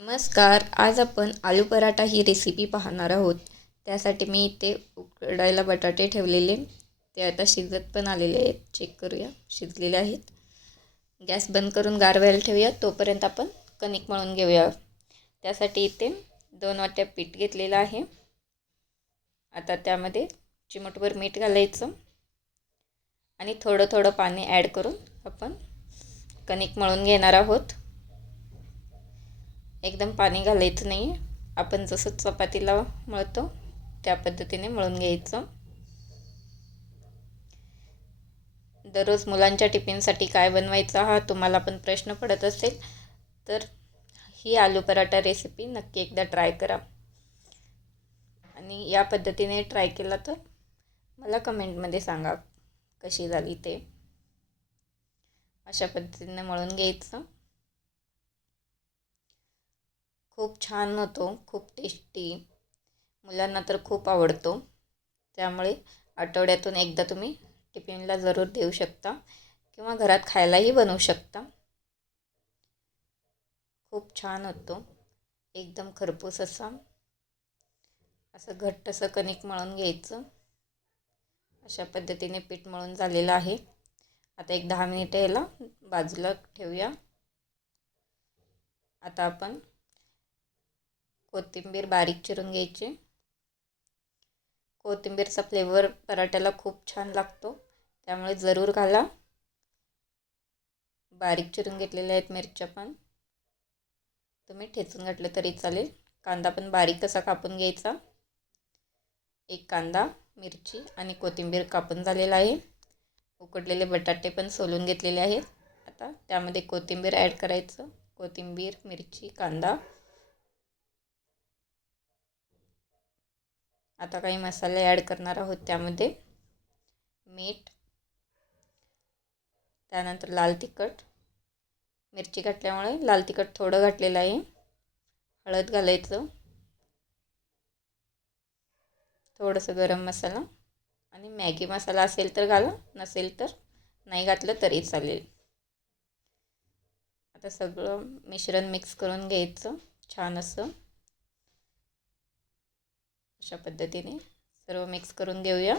नमस्कार. आज आपण आलू पराठा ही रेसिपी पाहणार आहोत. त्यासाठी मी इथे उकडायला बटाटे ठेवलेले, ते आता शिजत पण आलेले आहेत. चेक करूया, शिजलेले आहेत. गॅस बंद करून गार व्हायला ठेवूया. तोपर्यंत आपण कणिक मळून घेऊया. त्यासाठी इथे 2 वाट्या पीठ घेतलेलं आहे. आता त्यामध्ये चिमूटभर मीठ घालायचं आणि थोडं थोडं पाणी ॲड करून आपण कणिक मळून घेणार आहोत. एकदम पाणी घालायचं नाही. आपण जसं चपातीला मळतो त्या पद्धतीने मळून घ्यायचं. दररोज मुलांच्या टिफिनसाठी काय बनवायचं हा तुम्हाला पण प्रश्न पडत असेल तर ही आलू पराठा रेसिपी नक्की एकदा ट्राय करा. आणि या पद्धतीने ट्राय केला तर मला कमेंटमध्ये सांगा कशी झाली ते. अशा पद्धतीने मळून घ्यायचं. खूप छान होतो, खूप टेस्टी. मुलांना तर खूप आवडतो. त्यामुळे आठवड्यातून एकदा तुम्ही टिफिनला जरूर देऊ शकता किंवा घरात खायलाही बनवू शकता. खूप छान होतो. एकदम खरपूस असं घट्टसं कणिक मळून घ्यायचं. अशा पद्धतीने पीठ मळून झालेलं आहे. आता एक 10 मिनिटे याला बाजूला ठेवूया. आता आपण कोथिंबीर बारीक चिरून घ्यायची. कोथिंबीरचा फ्लेवर पराठ्याला खूप छान लागतो, त्यामुळे जरूर घाला. बारीक चिरून घेतलेल्या आहेत मिरच्या पण तुम्ही ठेचून घातलं तरी चालेल. कांदा पण बारीक असा कापून घ्यायचा. एक कांदा, मिरची आणि कोथिंबीर कापून झालेला आहे. उकडलेले बटाटे पण सोलून घेतलेले आहेत. आता त्यामध्ये कोथिंबीर ॲड करायचं. कोथिंबीर, मिरची, कांदा. आता काही मसाले ॲड करणार आहोत. त्यामध्ये मीठ, त्यानंतर लाल तिखट, मिरची घातल्यामुळे लाल तिखट थोडं घातलेलं आहे. हळद घालायचं, थोडंसं गरम मसाला आणि मॅगी मसाला असेल तर घाला, नसेल तर नाही घातलं तरी चालेल. आता सगळं मिश्रण मिक्स करून घ्यायचं छान असं. अशा पद्धतीने सर्व मिक्स करून घेऊया.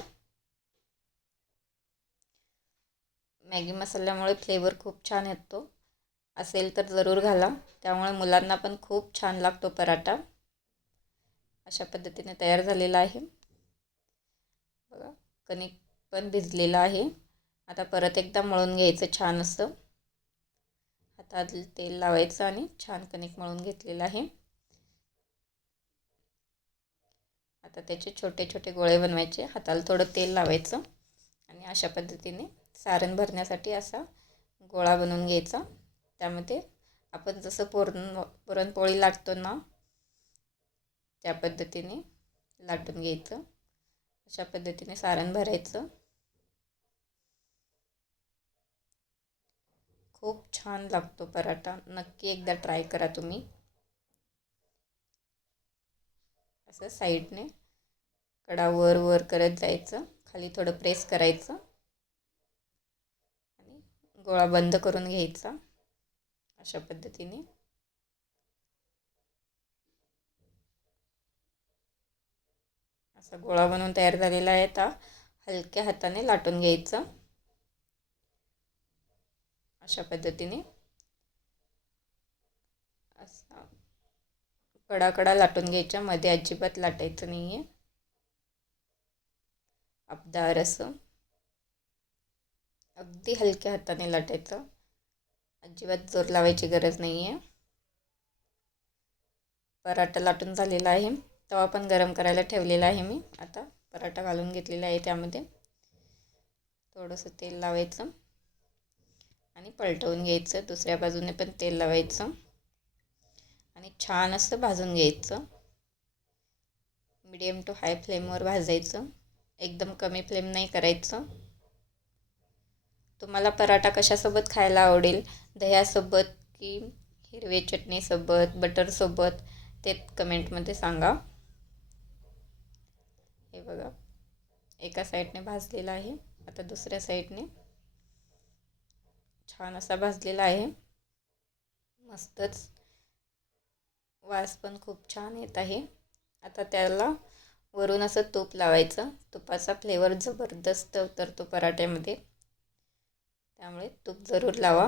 मॅगी मसाल्यामुळे फ्लेवर खूप छान येतो. असेल तर जरूर घाला, त्यामुळे मुलांना पण खूप छान लागतो पराठा. अशा पद्धतीने तयार झालेला आहे बघा. कणिक पण भिजलेलं आहे. आता परत एकदा मळून घ्यायचं छान असं. हातात तेल लावायचं आणि छान कणिक मळून घेतलेलं आहे. आता त्याचे छोटे छोटे गोळे बनवायचे. हाताला थोडं तेल लावायचं आणि अशा पद्धतीने सारण भरण्यासाठी असा गोळा बनवून घ्यायचा. त्यामध्ये आपण जसं पुरणपोळी लाटतो ना, त्या पद्धतीने लाटून घ्यायचं. अशा पद्धतीने सारण भरायचं. खूप छान लागतो पराठा. नक्की एकदा ट्राय करा तुम्ही. असं साईडने कडा वर वर करत जायचं. खाली थोडं प्रेस करायचं आणि गोळा बंद करून घ्यायचा. अशा पद्धतीने असा गोळा बनवून तयार झालेला आहे. आता हलक्या हाताने लाटून घ्यायचं. अशा पद्धतीने असा कडा लाटून घ्यायच्या. मध्ये अजिबात लाटायचं नाही आहे. आपदार असं अगदी हलक्या हाताने लाटायचं. अजिबात जोर लावायची गरज नाही आहे. पराठा लाटून झालेला आहे. तवा पण गरम करायला ठेवलेला आहे मी. आता पराठा घालून घेतलेला आहे. त्यामध्ये थोडंसं तेल लावायचं आणि पलटवून घ्यायचं. दुसऱ्या बाजूने पण तेल लावायचं आणि छान असं भाजून घ्यायचं. मीडियम टू हाय फ्लेमवर भाजायचं. एकदम कमी फ्लेम नाही करायचं. तुम्हाला पराठा कशासोबत खायला आवडेल? दह्यासोबत की हिरवे चटणीसोबत, बटरसोबत, ते कमेंटमध्ये सांगा. हे बघा, एका साईडने भाजलेला आहे. आता दुसऱ्या साईडने छान असा भाजलेला आहे. मस्तच वास पण खूप छान येत आहे. आता त्याला वरून असं तूप लावायचं. तुपाचा फ्लेवर जबरदस्त उतरतो पराठ्यामध्ये, त्यामुळे तूप जरूर लावा.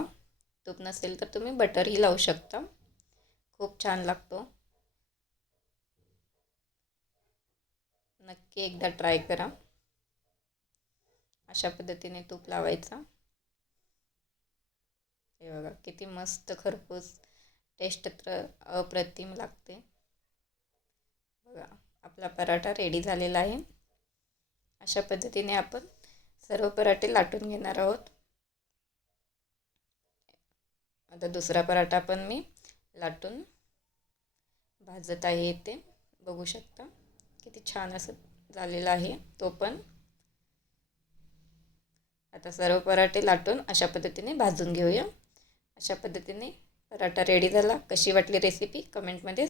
तूप नसेल तर तुम्ही बटरही लावू शकता. खूप छान लागतो. नक्की एकदा ट्राय करा. अशा पद्धतीने तूप लावायचं. हे बघा किती मस्त खरपूस, टेस्ट तर अप्रतिम लागते. बघा आपला पराठा रेडी झालेला आहे. अशा पद्धतीने आपण सर्व पराठे लाटून घेणार आहोत. आता दुसरा पराठा पण मी लाटून भाजत आहे. ते बघू शकता किती छान असं झालेलं आहे तो पण. आता सर्व पराठे लाटून अशा पद्धतीने भाजून घेऊया. अशा पद्धतीने पराठा रेडी झाला. कशी वाटली रेसिपी कमेंटमध्ये